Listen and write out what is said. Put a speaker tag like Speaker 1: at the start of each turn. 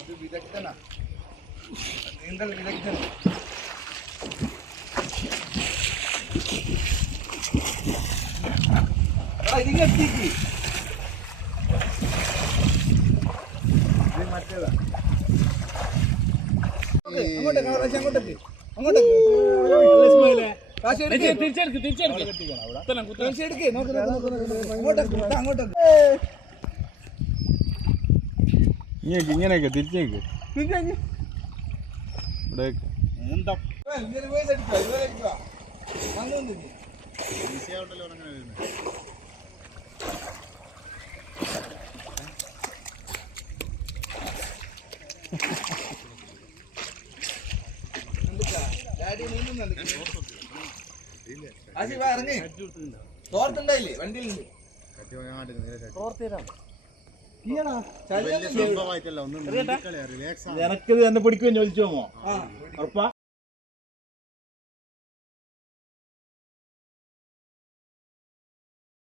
Speaker 1: അത് വിദഗ്ധനാ നീന്തൽ വിദഗ്ധൻ ഇതിങ്ങ് എത്തിക്ക്. മറ്റേതാ. അങ്ങോട്ടേക്ക് അങ്ങോട്ടേക്ക് എടുക്ക്.
Speaker 2: തിരിച്ചെടുക്ക് തിരിച്ചെടുക്ക്
Speaker 1: അങ്ങോട്ടേക്ക്
Speaker 3: ഇങ്ങനെയൊക്കെ ഇങ്ങനെയൊക്കെ തിരിച്ചേക്ക്. ഇവിടെ
Speaker 2: എന്താ?
Speaker 1: ഇതുവരെ എടുക്കുക. വന്നോണ്ടിരിക്ക്. ഡാഡി നീന്തുന്നുണ്ട്. ആശി, ഇറങ്ങി. തോർത്തുണ്ടായില്ലേ? വണ്ടിയിലുണ്ട്.
Speaker 2: എനക്കിത് എന്നെ പിടിക്കുമെന്ന് ചോദിച്ചോമോ ഉറപ്പാ?